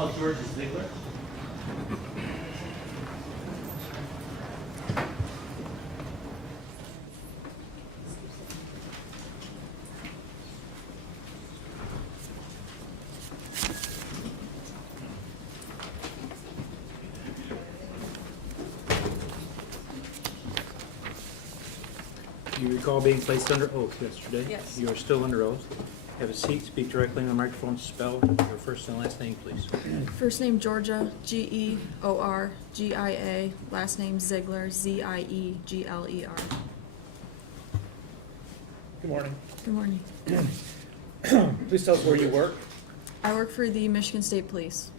call George Ziegler. Do you recall being placed under oath yesterday? Yes. You are still under oath. Have a seat, speak directly in the microphone, spell your first and last name, please. First name Georgia, Georgia. Last name Ziegler, Ziegler. Good morning. Good morning. Please tell us where you work I work for the Michigan State Police.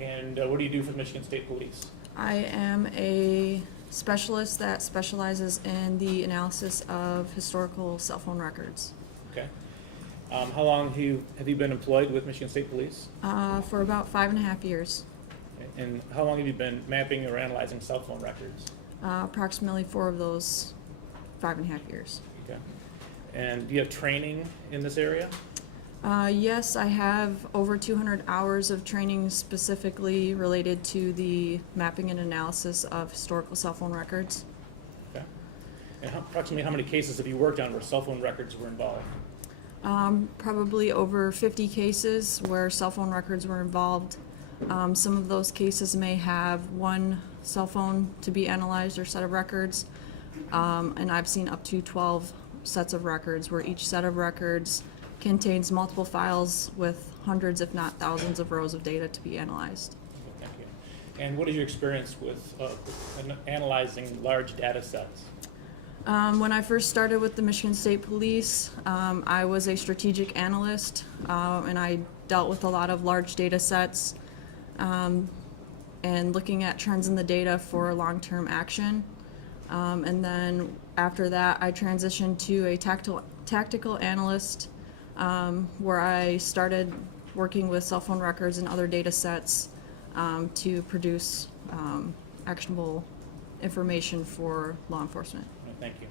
and what do you do for the Michigan State Police? I am a specialist that specializes in the analysis of historical cell phone records. Okay. How long have you been employed with Michigan State Police? For about 5.5 years. Okay. And how long have you been mapping or analyzing cell phone records? Approximately 4 of those 5.5 years. Okay. And do you have training in this area? Yes, I have over 200 hours of training specifically related to the mapping and analysis of historical cell phone records. Okay. And approximately how many cases have you worked on where cell phone records were involved? Probably over 50 cases where cell phone records were involved. Some of those cases may have one cell phone to be analyzed or set of records, and I've seen up to 12 sets of records where each set of records contains multiple files with hundreds, if not thousands, of rows of data to be analyzed. Okay, thank you. And what is your experience with analyzing large data sets? When I first started with the Michigan State Police, I was a strategic analyst, and I dealt with a lot of large data sets and looking at trends in the data for long-term action. And then after that, I transitioned to a tactical analyst, where I started working with cell phone records and other data sets to produce actionable information for law enforcement. Thank you.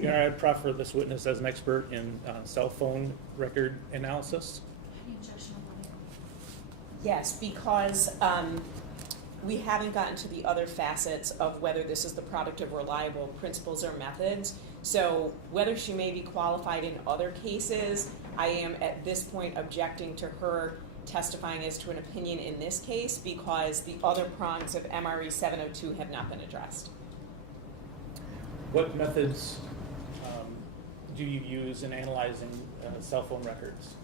Your Honor, I'd proffer this witness as an expert in cell phone record analysis. Yes, because we haven't gotten to the other facets of whether this is the product of reliable principles or methods. So whether she may be qualified in other cases, I am at this point objecting to her testifying as to an opinion in this case because the other prongs of MRE 702 have not been addressed. What methods do you use in analyzing cell phone records?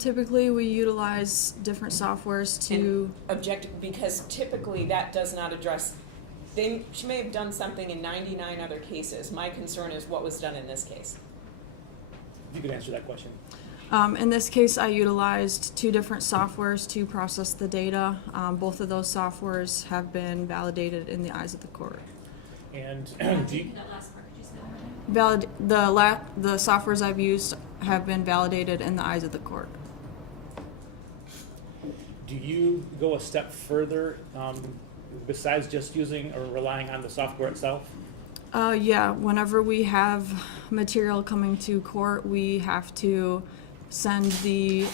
Typically, we utilize different softwares to... Object because typically that does not address... she may have done something in 99 other cases. My concern is what was done in this case. If you could answer that question. In this case, I utilized 2 different softwares to process the data. Both of those softwares have been validated in the eyes of the court. And do you, That last part, could you say that again? The softwares I've used have been validated in the eyes of the court. do you go a step further besides just using or relying on the software itself? Yeah, whenever we have material coming to court, we have to send the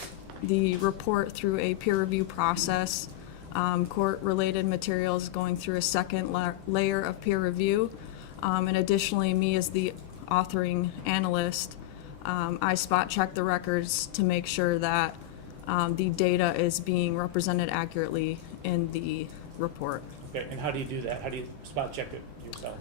report through a peer review process. Court-related materials going through a second layer of peer review. And additionally, me as the authoring analyst, I spot check the records to make sure that the data is being represented accurately in the report. Okay, and how do you do that? How do you spot check it yourself?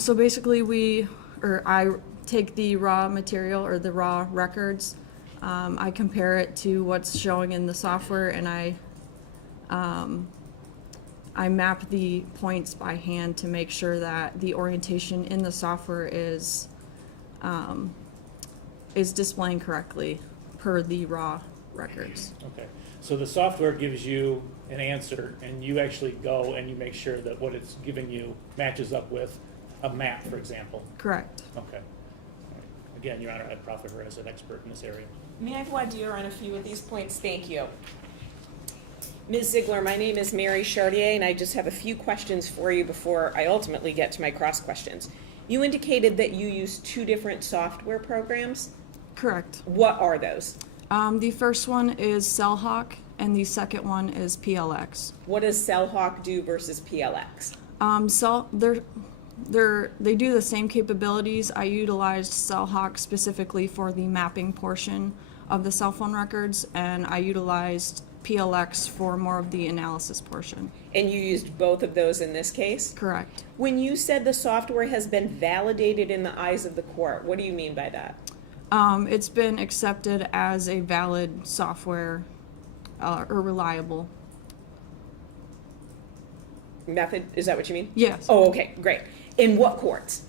So basically I take the raw material or the raw records, I compare it to what's showing in the software, and I map the points by hand to make sure that the orientation in the software is displaying correctly per the raw records. Okay, so the software gives you an answer, and you actually go and you make sure that what it's giving you matches up with a map, for example. Correct. Okay. All right. Again, Your Honor, I'd proffer her as an expert in this area. May I voir dire on a few of these points? Thank you. Ms. Ziegler, my name is Mary Chartier, and I just have a few questions for you before I ultimately get to my cross questions. You indicated that you use 2 different software programs. Correct. What are those? The first one is CellHawk, and the second one is PLX. What does CellHawk do versus PLX? So they do the same capabilities. I utilized CellHawk specifically for the mapping portion of the cell phone records, and I utilized PLX for more of the analysis portion. And you used both of those in this case? Correct. When you said the software has been validated in the eyes of the court, what do you mean by that? It's been accepted as a valid software or reliable. Method, is that what you mean? Yes. Oh, okay, great. In what courts?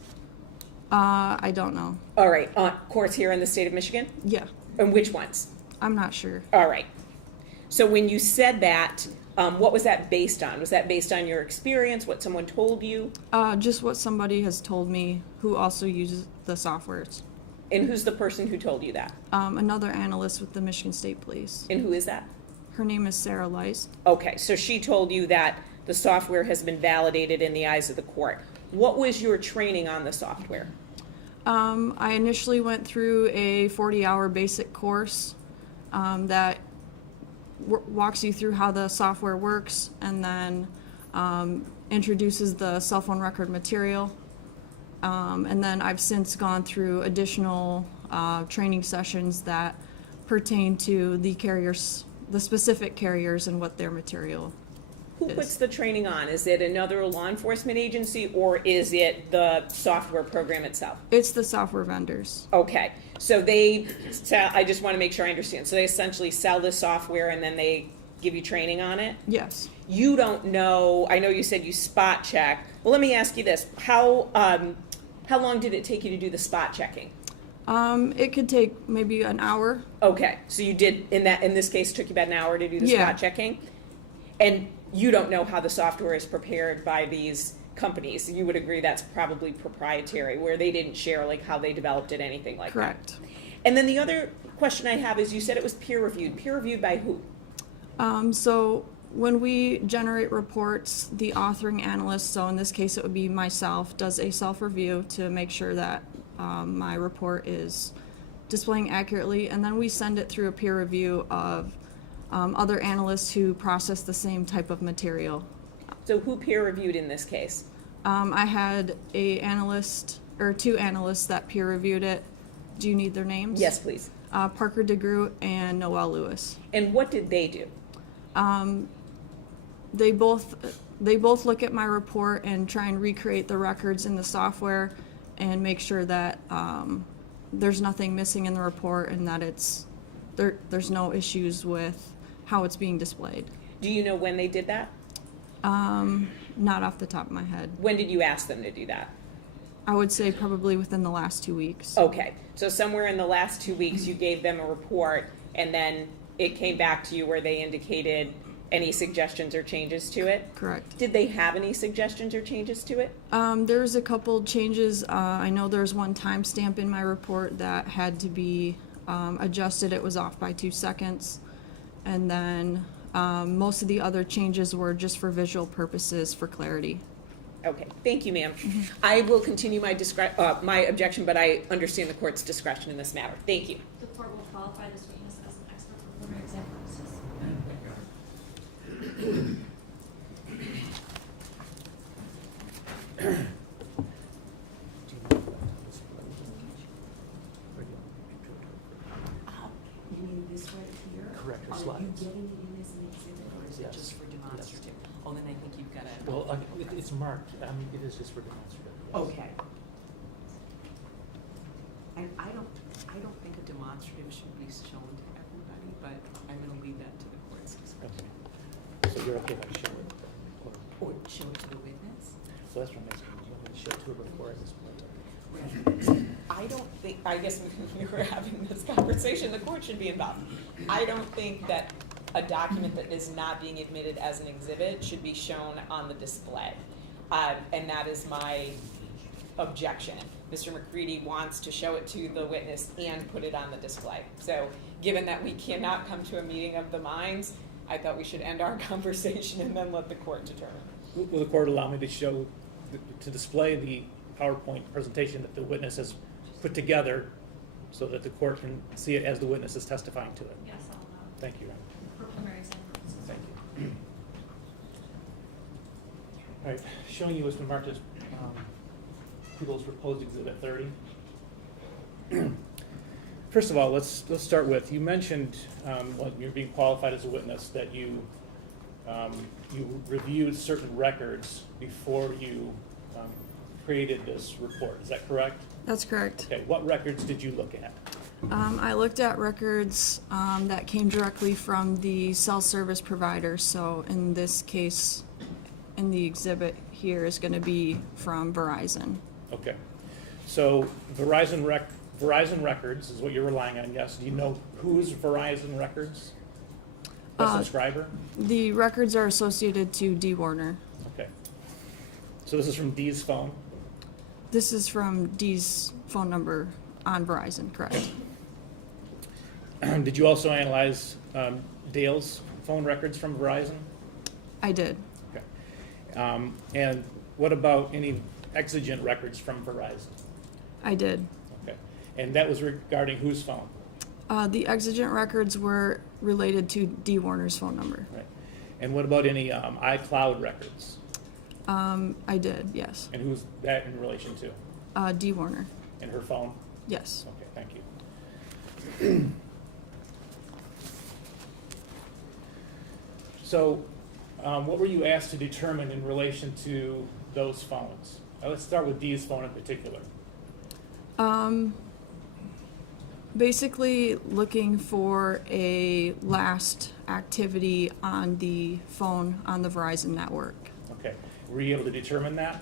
I don't know. All right, courts here in the state of Michigan? Yeah, And which ones? I'm not sure. All right. So when you said that, what was that based on? Was that based on your experience, what someone told you? Just what somebody has told me who also uses the softwares. And who's the person who told you that? Another analyst with the Michigan State Police. And who is that? Her name is Sarah Leist. Okay, so she told you that the software has been validated in the eyes of the court. What was your training on the software? I initially went through a 40-hour basic course that walks you through how the software works, and then introduces the cell phone record material. And then I've since gone through additional training sessions that pertain to the carriers, the specific carriers and what their material Who is. puts the training on? Is it another law enforcement agency, or is it the software program itself? It's the software vendors. Okay, so they sell, I just want to make sure I understand. So they essentially sell the software and then they give you training on it? Yes. You don't know, I know you said you spot check. Well, let me ask you this. How long did it take you to do the spot checking? It could take maybe an hour. Okay, so you did, in this case, it took you about an hour to do the Yeah. spot checking? And you don't know how the software is prepared by these companies. You would agree that's probably proprietary, where they didn't share like how they developed it, anything like that. Correct. And then the other question I have is, you said it was peer reviewed. Peer reviewed by who? So when we generate reports, the authoring analyst, so in this case it would be myself, does a self-review to make sure that my report is displaying accurately, and then we send it through a peer review of other analysts who process the same type of material. So who peer reviewed in this case? I had a analyst, or two analysts that peer reviewed it. Do you need their names? Yes, please. Parker DeGroot and Noel Lewis. And what did they do? They both look at my report and try and recreate the records in the software and make sure that there's nothing missing in the report and that there's no issues with how it's being displayed. Do you know when they did that? Not off the top of my head. When did you ask them to do that? I would say probably within the last 2 weeks. Okay, so somewhere in the last 2 weeks, you gave them a report, and then it came back to you where they indicated any suggestions or changes to it? Correct. Did they have any suggestions or changes to it? There's a couple changes. I know there's one timestamp in my report that had to be adjusted. It was off by 2 seconds. And then most of the other changes were just for visual purposes, for clarity. Okay, thank you, ma'am. I will continue my my objection, but I understand the court's discretion in this matter. Thank you. The court will qualify this witness as an expert for preliminary exam purposes. You mean this right here? Correct, or Are slides. you getting it in as an exhibit, or is it Yes. just for demonstrative? Oh, then I think you've got to. Well, it's marked, it is just for demonstrative. yes. Okay. And I don't think a demonstrative should be shown to everybody, but I'm gonna leave that to the court's discretion. Okay. So you're okay if I show it? Or show it to the witness? So that's what I'm asking, do you want me to show it to her before I display it? I don't think, I guess we were having this conversation, the court should be involved. I don't think that a document that is not being admitted as an exhibit should be shown on the display. And that is my objection. Mr. McCready wants to show it to the witness and put it on the display. So given that we cannot come to a meeting of the minds, I thought we should end our conversation and then let the court determine. Will the court allow me to show, to display the PowerPoint presentation that the witness has put together so that the court can see it as the witness is testifying to it? Yes, I'll allow Thank you. for preliminary exam All right, showing you what's been marked as people's proposed exhibit 30. First of all, let's start with, you mentioned when you're being qualified as a witness that you reviewed certain records before you created this report. Is that correct? That's correct. Okay, what records did you look at? I looked at records that came directly from the cell service provider. So in this case, in the exhibit here is going to be from Verizon. Okay, so Verizon Records is what you're relying on, yes. Do you know whose Verizon Records? The subscriber? The records are associated to D. Warner. Okay. So this is from Dee's phone? This is from Dee's phone number on Verizon, correct? Did you also analyze Dale's phone records from Verizon? I did. Okay. And what about any exigent records from Verizon? I did. Okay. And that was regarding whose phone? The exigent records were related to D. Warner's phone number. Right. And what about any iCloud records? I did, yes. And who's that in relation to? D. Warner, And her phone? yes. Okay, thank you. So, what were you asked to determine in relation to those phones? Let's start with Dee's phone in particular. Basically looking for a last activity on the phone on the Verizon network. Okay, were you able to determine that?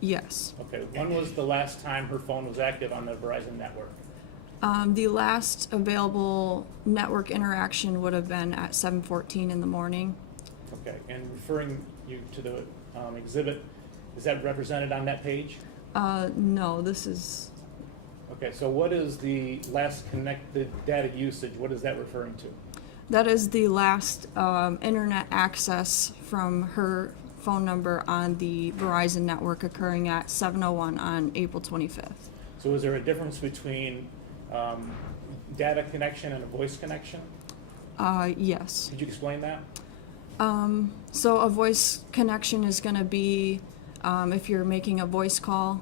Yes. Okay, when was the last time her phone was active on the Verizon network? The last available network interaction would have been at 7:14 in the morning. Okay, and referring you to the exhibit, is that represented on that page? No, this is, Okay, so what is the last connected data usage? What is that referring to? that is the last internet access from her phone number on the Verizon network occurring at 7:01 on April 25th. So is there a difference between data connection and a voice connection? Yes. Could you explain that? So a voice connection is going to be if you're making a voice call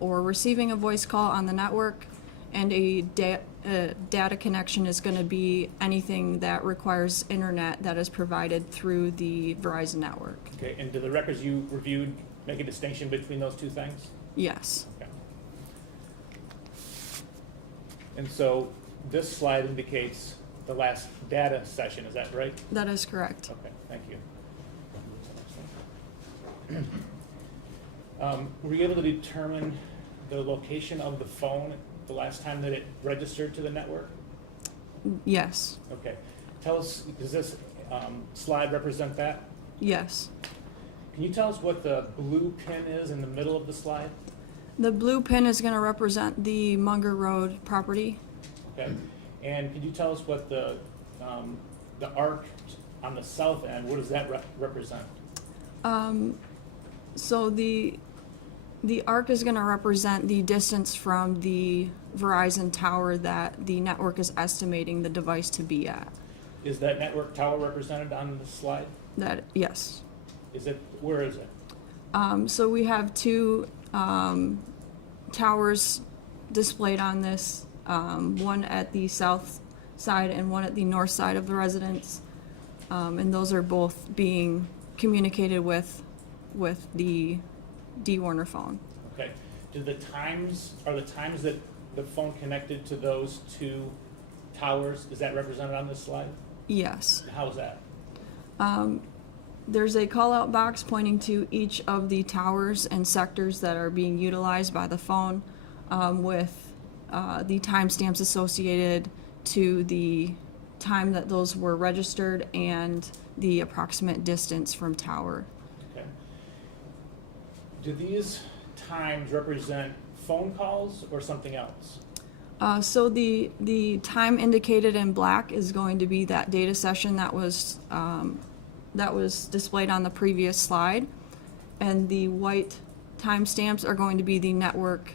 or receiving a voice call on the network, and a data connection is going to be anything that requires internet that is provided through the Verizon network. Okay, and do the records you reviewed make a distinction between those two things? Yes. Okay. And so this slide indicates the last data session, is that right? That is correct. Okay, thank you. Were you able to determine the location of the phone the last time that it registered to the network? Yes. Okay. Tell us, does this slide represent that? Yes. Can you tell us what the blue pin is in the middle of the slide? The blue pin is going to represent the Munger Road property. Okay. And could you tell us what the arc on the south end, what does that represent? So the arc is going to represent the distance from the Verizon tower that the network is estimating the device to be at. Is that network tower represented on the slide? That, yes. Is it, where is it? So we have two towers displayed on this, one at the south side and one at the north side of the residence. And those are both being communicated with the D. Warner phone. Okay. Are the times that the phone connected to those two towers, is that represented on this slide? Yes. How is that? There's a call-out box pointing to each of the towers and sectors that are being utilized by the phone with the timestamps associated to the time that those were registered and the approximate distance from tower. Okay. Do these times represent phone calls or something else? So the time indicated in black is going to be that data session that was displayed on the previous slide, and the white timestamps are going to be the network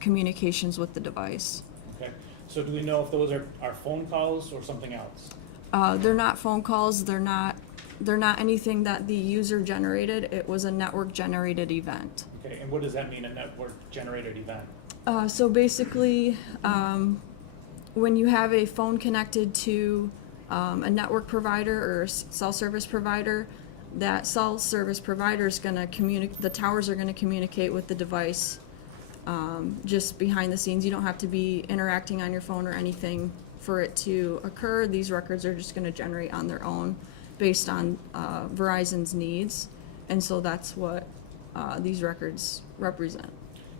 communications with the device. Okay. So do we know if those are phone calls or something else? They're not phone calls. They're not they're not anything that the user generated. It was a network generated event. Okay, and what does that mean, a network-generated event? So basically, when you have a phone connected to a network provider or a cell service provider, that cell service provider is going to communicate, the towers are going to communicate with the device just behind the scenes. You don't have to be interacting on your phone or anything for it to occur. These records are just going to generate on their own based on Verizon's needs. And so that's what these records represent.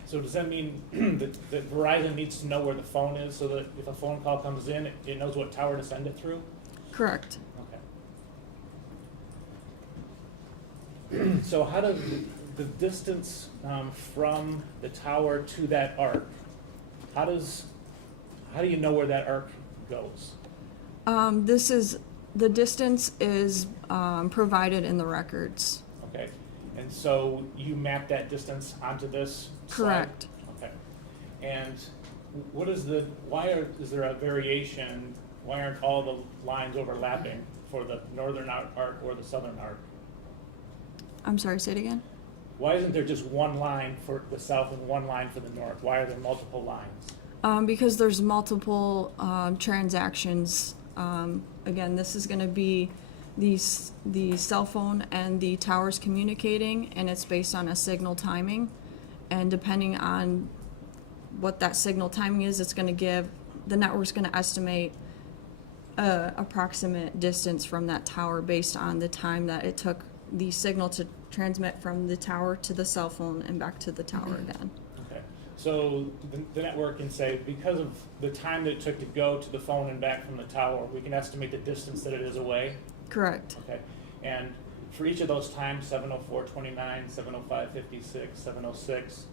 So does that mean that Verizon needs to know where the phone is so that if a phone call comes in, it knows what tower to send it through? Correct. Okay. So how does the distance from the tower to that arc, how do you know where that arc goes? The distance is provided in the records. Okay, and so you map that distance onto this slide? Correct. Okay, and what is is there a variation? Why aren't all the lines overlapping for the northern arc or the southern arc? I'm sorry, say it again? Why isn't there just one line for the south and one line for the north? Why are there multiple lines? Because there's multiple transactions. Again, this is going to be the cell phone and the towers communicating, and it's based on a signal timing. And depending on what that signal timing is, it's going to give, the network's going to estimate approximate distance from that tower based on the time that it took the signal to transmit from the tower to the cell phone and back to the tower again. Okay, so the network can say, because of the time that it took to go to the phone and back from the tower, we can estimate the distance that it is away? Correct. Okay, and for each of those times, 7:04:29, 7:05:56, 7:06,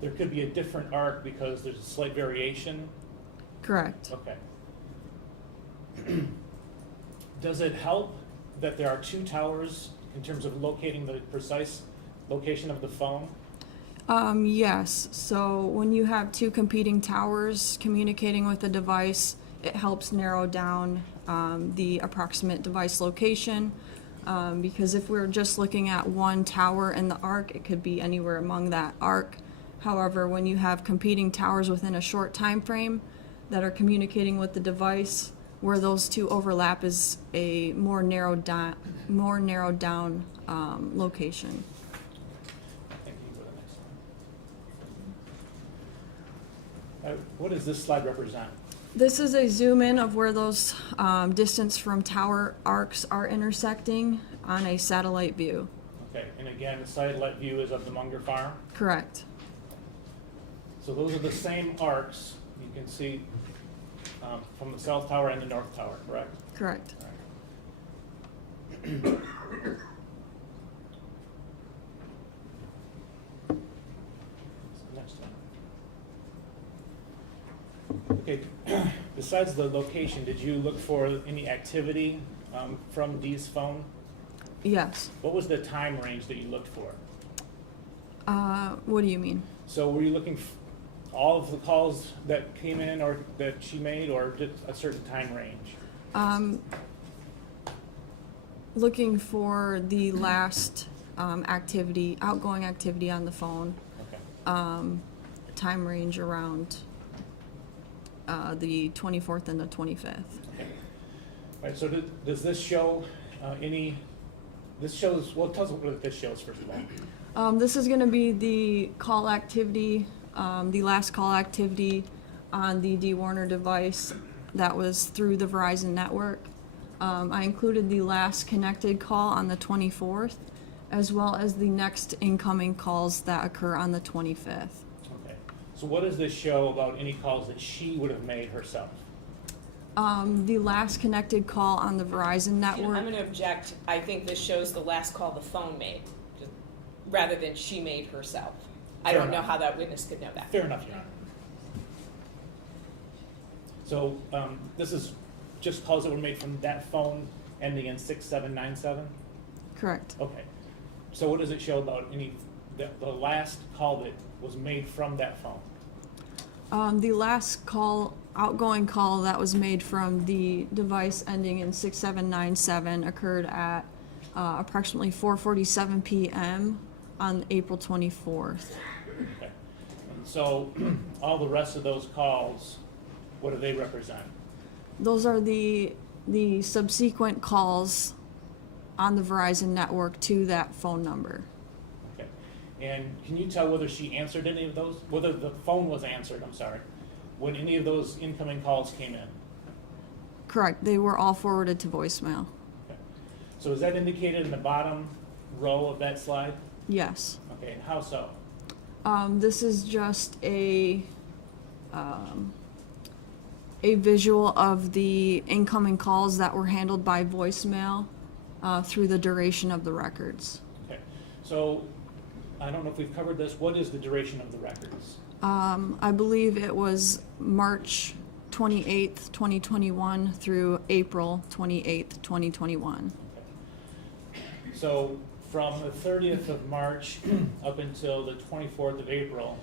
there could be a different arc because there's a slight variation? Correct. Okay. Does it help that there are two towers in terms of locating the precise location of the phone? Yes. So when you have two competing towers communicating with a device, it helps narrow down the approximate device location. Because if we're just looking at one tower in the arc, it could be anywhere among that arc. However, when you have competing towers within a short time frame that are communicating with the device, where those two overlap is a more narrowed down location. Thank you. For the next one. What does this slide represent? This is a zoom in of where those distance from tower arcs are intersecting on a satellite view. Okay, and again, the satellite view is of the Munger farm. Correct. So those are the same arcs you can see from the south tower and the north tower, correct? Correct. All right. Next one. Okay, besides the location, did you look for any activity from Dee's phone? Yes. What was the time range that you looked for? What do you mean? So were you looking all of the calls that came in or that she made, or just a certain time range? Looking for the last outgoing activity on the phone. Okay. Time range around the 24th and the 25th. Okay. All right, so does this show this shows, well, tell us what this shows first of all. This is going to be the call activity, the last call activity on the D. Warner device that was through the Verizon network. I included the last connected call on the 24th, as well as the next incoming calls that occur on the 25th. Okay. So what does this show about any calls that she would have made herself? The last connected call on the Verizon network. I'm going to object. I think this shows the last call the phone made, rather than she made herself. I Fair don't know enough. how that witness could know that. Fair enough, Your Honor. So this is just calls that were made from that phone ending in 6797? Correct. Okay. So what does it show about the last call that was made from that phone? The last outgoing call that was made from the device ending in 6797 occurred at approximately 4:47 p.m. on April 24th. Okay. And so all the rest of those calls, what do they represent? Those are the subsequent calls on the Verizon network to that phone number. Okay. And can you tell whether she answered any of those, whether the phone was answered, I'm sorry, when any of those incoming calls came in? Correct. They were all forwarded to voicemail. Okay. So is that indicated in the bottom row of that slide? Yes. Okay, and how so? This is just a visual of the incoming calls that were handled by voicemail through the duration of the records. Okay. So I don't know if we've covered this. What is the duration of the records? I believe it was March 28th, 2021 through April 28th, 2021. Okay. So from the 30th of March up until the 24th of April,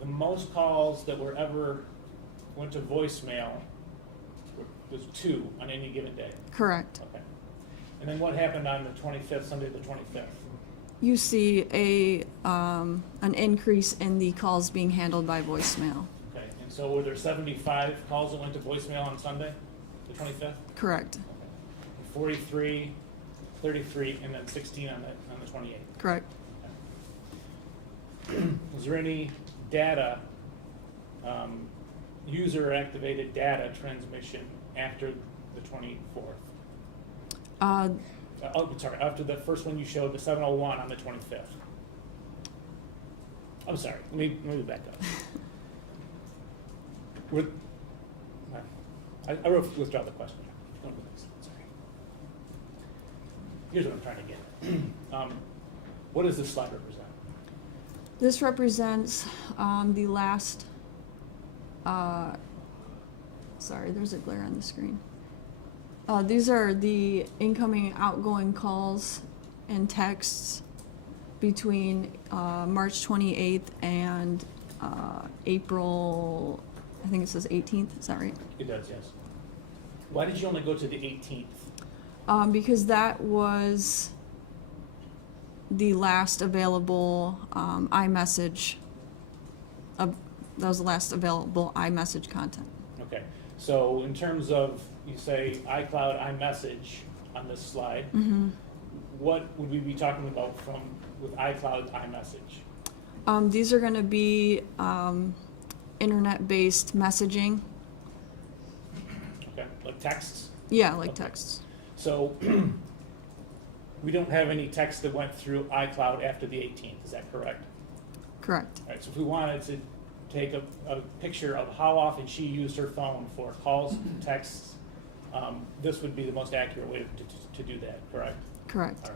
the most calls that were ever went to voicemail was 2 on any given day. Correct. Okay. And then what happened on the 25th, Sunday the 25th? You see an increase in the calls being handled by voicemail. Okay. And so were there 75 calls that went to voicemail on Sunday, the 25th? Correct. Okay. 43, 33, and then 16 on the 28th. Correct. Was there any data, user-activated data transmission after the 24th? After the first one you showed, the 701 on the 25th. I'm sorry, let me back up. I withdraw the question. Sorry. Here's what I'm trying to get. What does this slide represent? This represents the last, sorry, there's a glare on the screen. These are the incoming and outgoing calls and texts between March 28th and April, I think it says 18th, is that right? It does, yes. Why did you only go to the 18th? Because that was the last available iMessage, that was the last available iMessage content. Okay, so in terms of, you say iCloud, iMessage on this slide, what would we be talking about with iCloud, iMessage? These are going to be internet-based messaging. Okay, like texts? Yeah, like Okay. texts. So we don't have any text that went through iCloud after the 18th, is that correct? Correct. All right, so if we wanted to take a picture of how often she used her phone for calls, texts, this would be the most accurate way to do that, correct? Correct.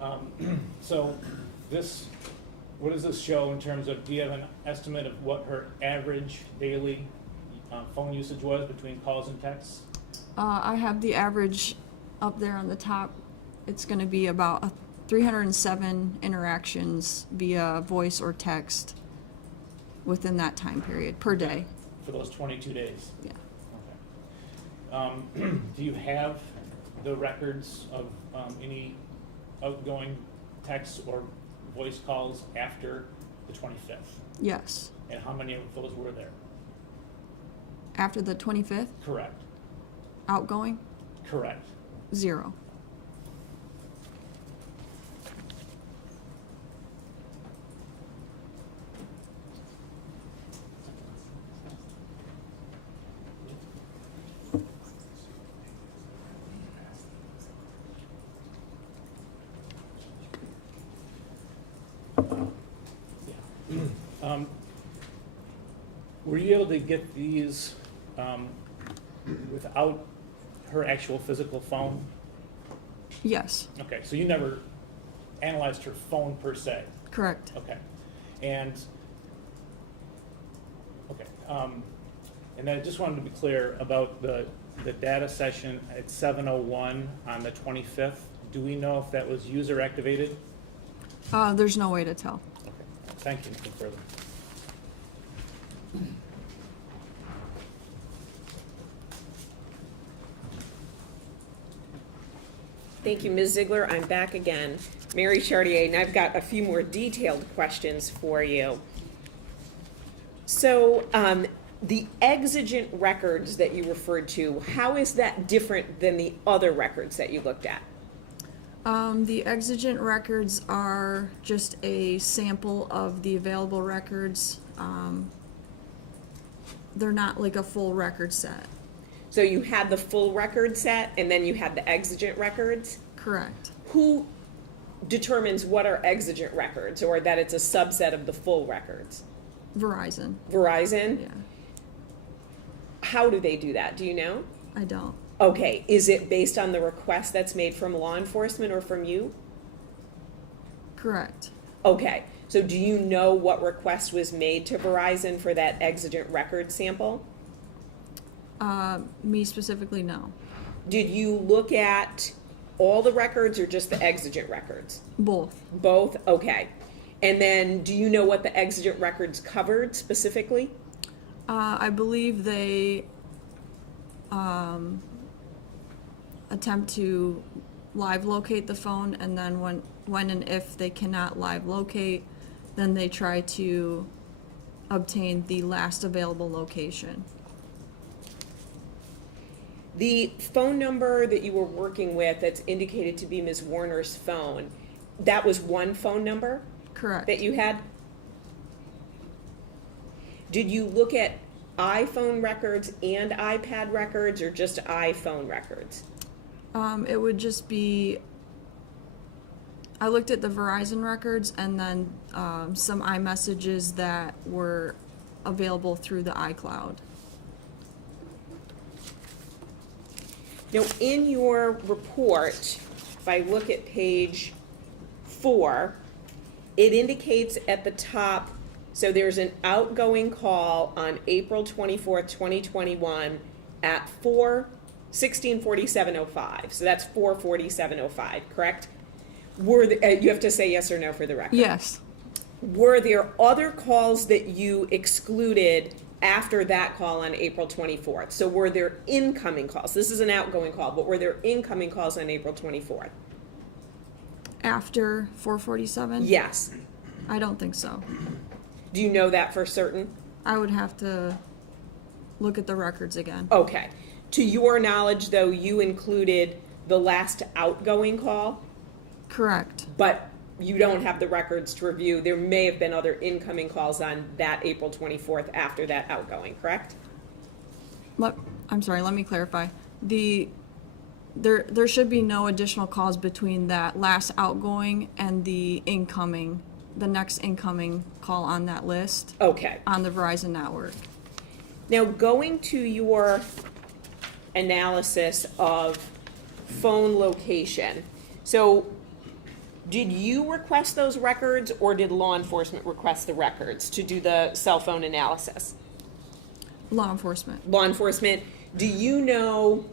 All right. So this, what does this show in terms of, do you have an estimate of what her average daily phone usage was between calls and texts? I have the average up there on the top. It's going to be about 307 interactions via voice or text within that time period per day. For those 22 days? Yeah. Okay. Do you have the records of any outgoing texts or voice calls after the 25th? Yes. And how many of those were there? After the 25th, Correct. outgoing, Correct. 0. Were you able to get these without her actual physical phone? Yes. Okay, so you never analyzed her phone per se? Correct. Okay. And then I just wanted to be clear about the data session at 7:01 on the 25th. Do we know if that was user activated? There's no way to tell. Okay, thank you. Nothing further. Thank you, Ms. Ziegler. I'm back again. Mary Chartier, and I've got a few more detailed questions for you. So, the exigent records that you referred to, how is that different than the other records that you looked at? The exigent records are just a sample of the available records. They're not like a full record set. So you had the full record set, and then you had the exigent records? Correct. Who determines what are exigent records, or that it's a subset of the full records? Verizon. Verizon? Yeah, How do they do that? Do you know? I don't. Okay, is it based on the request that's made from law enforcement or from you? Correct. Okay, so do you know what request was made to Verizon for that exigent record sample? Me specifically, no. Did you look at all the records or just the exigent records? Both. Both? Okay. And then do you know what the exigent records covered specifically? I believe they attempt to live locate the phone, and then when and if they cannot live locate, then they try to obtain the last available location. The phone number that you were working with that's indicated to be Ms. Warner's phone, that was one phone number Correct. that you had? Did you look at iPhone records and iPad records, or just iPhone records? It would just be, I looked at the Verizon records and then some iMessages that were available through the iCloud. Now, in your report, if I look at page 4, it indicates at the top, so there's an outgoing call on April 24th, 2021 at 16:47:05. So that's 4:47:05, correct? You have to say yes or no for the record. Yes. Were there other calls that you excluded after that call on April 24th? So were there incoming calls? This is an outgoing call, but were there incoming calls on April 24th? After 4:47? Yes. I don't think so. Do you know that for certain? I would have to look at the records again. Okay. To your knowledge, though, you included the last outgoing call, Correct. but you don't have the records to review. There may have been other incoming calls on that April 24th after that outgoing, correct? I'm sorry, let me clarify. There should be no additional calls between that last outgoing and the next incoming call on that list Okay. on the Verizon network. Now, going to your analysis of phone location, so did you request those records, or did law enforcement request the records to do the cell phone analysis? Law enforcement. Law enforcement, do you know,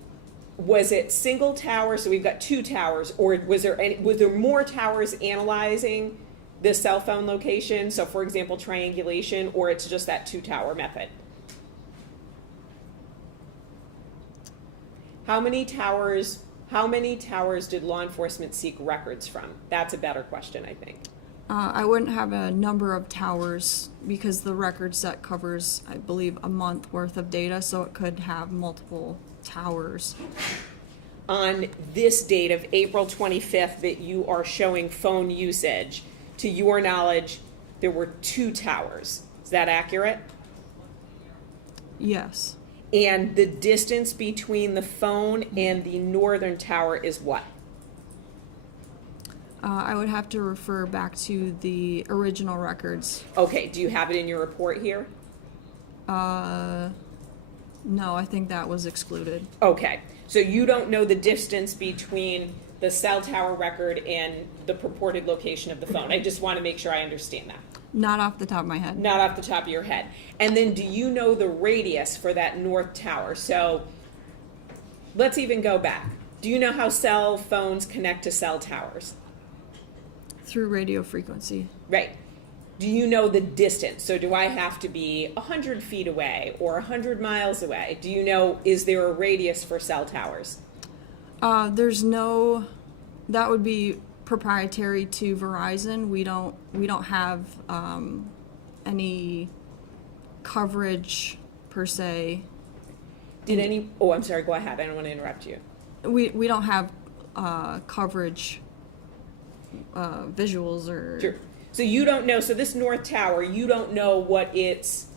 was it single tower, so we've got 2 towers, or was there more towers analyzing the cell phone location, so for example triangulation, or it's just that 2-tower method? How many towers did law enforcement seek records from? That's a better question, I think. I wouldn't have a number of towers because the record set covers, I believe, a month worth of data, so it could have multiple towers. On this date of April 25th that you are showing phone usage, to your knowledge, there were 2 towers. Is that accurate? Yes. And the distance between the phone and the northern tower is what? I would have to refer back to the original records. Okay, do you have it in your report here? No, I think that was excluded. Okay, so you don't know the distance between the cell tower record and the purported location of the phone. I just want to make sure I understand that. Not off the top of my head. Not off the top of your head. And then do you know the radius for that north tower? So let's even go back. Do you know how cell phones connect to cell towers? Through radio frequency. Right. Do you know the distance? So do I have to be 100 feet away or 100 miles away? Do you know, is there a radius for cell towers? There's no That would be proprietary to Verizon. We don't have any coverage per se. Oh, I'm sorry, go ahead, I don't want to interrupt you. We don't have coverage visuals or. Sure. So you don't know, so this north tower, you don't know what its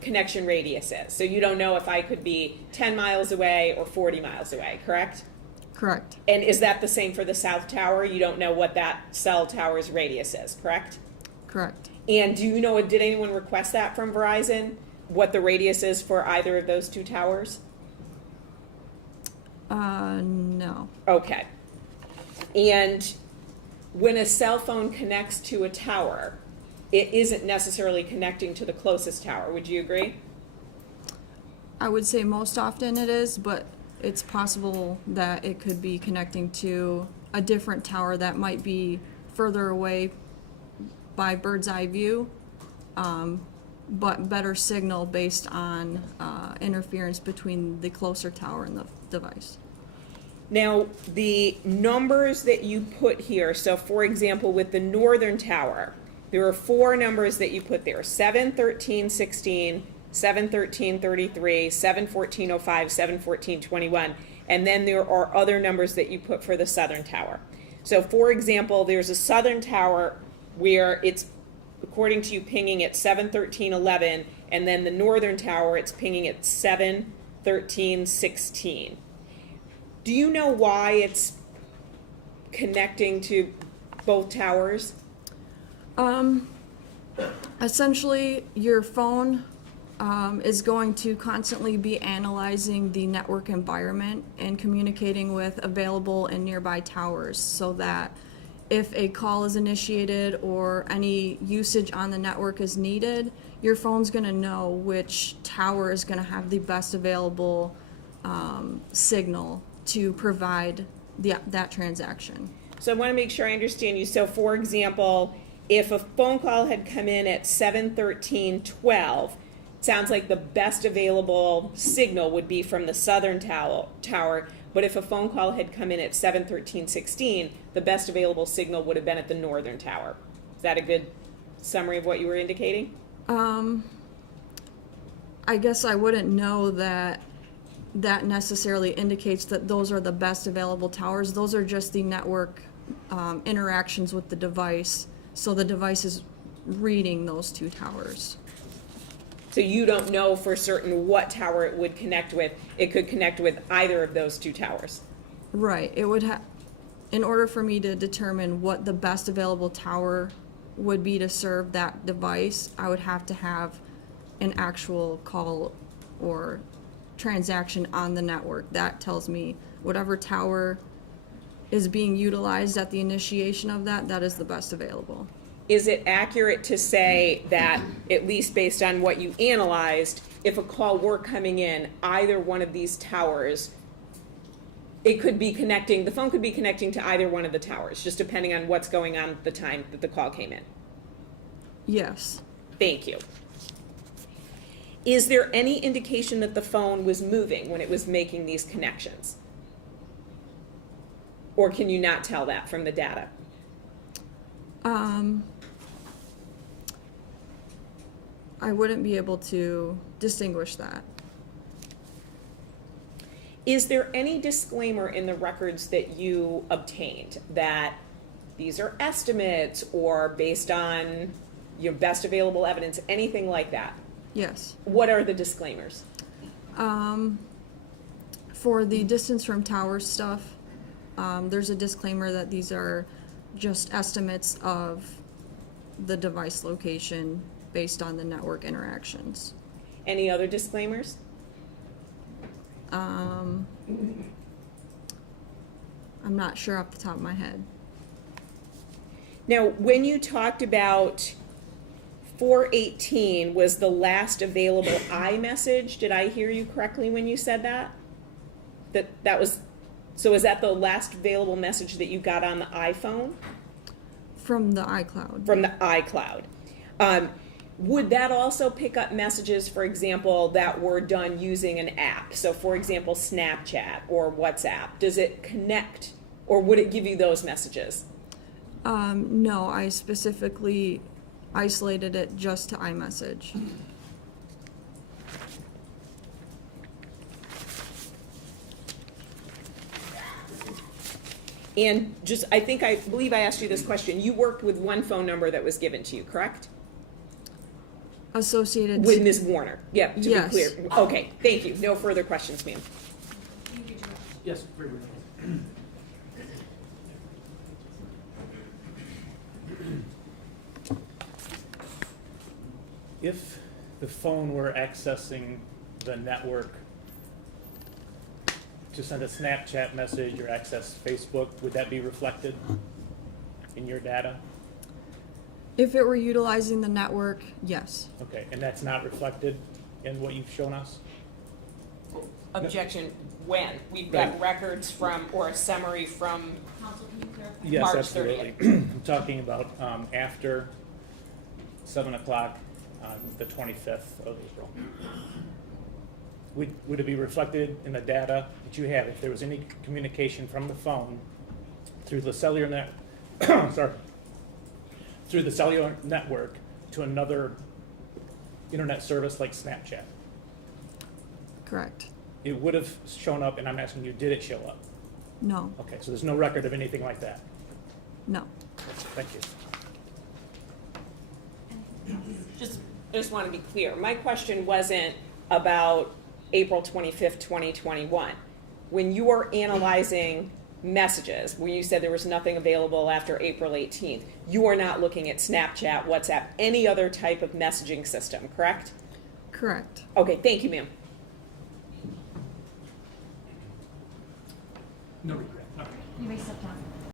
connection radius is. So you don't know if I could be 10 miles away or 40 miles away, correct? Correct. And is that the same for the south tower? You don't know what that cell tower's radius is, correct? Correct. And do you know, did anyone request that from Verizon? What the radius is for either of those two towers? No. Okay. And when a cell phone connects to a tower, it isn't necessarily connecting to the closest tower. Would you agree? I would say most often it is, but it's possible that it could be connecting to a different tower that might be further away by bird's eye view, but better signal based on interference between the closer tower and the device. Now, the numbers that you put here, so for example, with the northern tower, there are 4 numbers that you put there: 7, 13, 16, 7, 13, 33, 7, 14, 05, 7, 14, 21, and then there are other numbers that you put for the southern tower. So for example, there's a southern tower where it's, according to you, pinging at 7, 13, 11, and then the northern tower, it's pinging at 7, 13, 16. Do you know why it's connecting to both towers? Essentially, your phone is going to constantly be analyzing the network environment and communicating with available and nearby towers, so that if a call is initiated or any usage on the network is needed, your phone's going to know which tower is going to have the best available signal to provide that transaction. So I want to make sure I understand you. So for example, if a phone call had come in at 7:13:12, it sounds like the best available signal would be from the southern tower, but if a phone call had come in at 7:13:16, the best available signal would have been at the northern tower. Is that a good summary of what you were indicating? I guess I wouldn't know that necessarily indicates that those are the best available towers. Those are just the network interactions with the device. So the device is reading those 2 towers. So you don't know for certain what tower it would connect with. It could connect with either of those 2 towers. Right. It would have, in order for me to determine what the best available tower would be to serve that device, I would have to have an actual call or transaction on the network. That tells me whatever tower is being utilized at the initiation of that is the best available. Is it accurate to say that, at least based on what you analyzed, if a call were coming in, either one of these towers, it could be connecting, the phone could be connecting to either one of the towers, just depending on what's going on at the time that the call came in? Yes. Thank you. Is there any indication that the phone was moving when it was making these connections? Or can you not tell that from the data? I wouldn't be able to distinguish that. Is there any disclaimer in the records that you obtained that these are estimates or based on your best available evidence, anything like that? Yes. What are the disclaimers? For the distance from tower stuff, there's a disclaimer that these are just estimates of the device location based on the network interactions. Any other disclaimers? I'm not sure off the top of my head. Now, when you talked about 418 was the last available iMessage, did I hear you correctly when you said that? That was, so is that the last available message that you got on the iPhone? From the iCloud. From the iCloud. Would that also pick up messages, for example, that were done using an app? So for example, Snapchat or WhatsApp. Does it connect Or would it give you those messages? No, I specifically isolated it just to iMessage. And just, I believe I asked you this question. You worked with one phone number that was given to you, correct? Associated. With Ms. Warner. Yep, to Yes. be clear. Okay, thank you. No further questions, ma'am. Can you read your question? Yes, very good. If the phone were accessing the network to send a Snapchat message or access Facebook, would that be reflected in your data? If it were utilizing the network, yes. Okay, and that's not reflected in what you've shown us? Objection, when? We've got Right. records from, or a summary from, Counsel, can you clarify? Yes, March absolutely. I'm talking about after 7 o'clock on the 25th of April. Would it be reflected in the data that you have if there was any communication from the phone through the cellular net, sorry, through the cellular network to another internet service like Snapchat? Correct. It would have shown up, and I'm asking you, did it show up? No, Okay, so there's no record of anything like that. no. Thank you. I just want to be clear. My question wasn't about April 25th, 2021. When you are analyzing messages, when you said there was nothing available after April 18th, you are not looking at Snapchat, WhatsApp, any other type of messaging system, correct? Correct. Okay, thank you, ma'am. No regret. You may step down.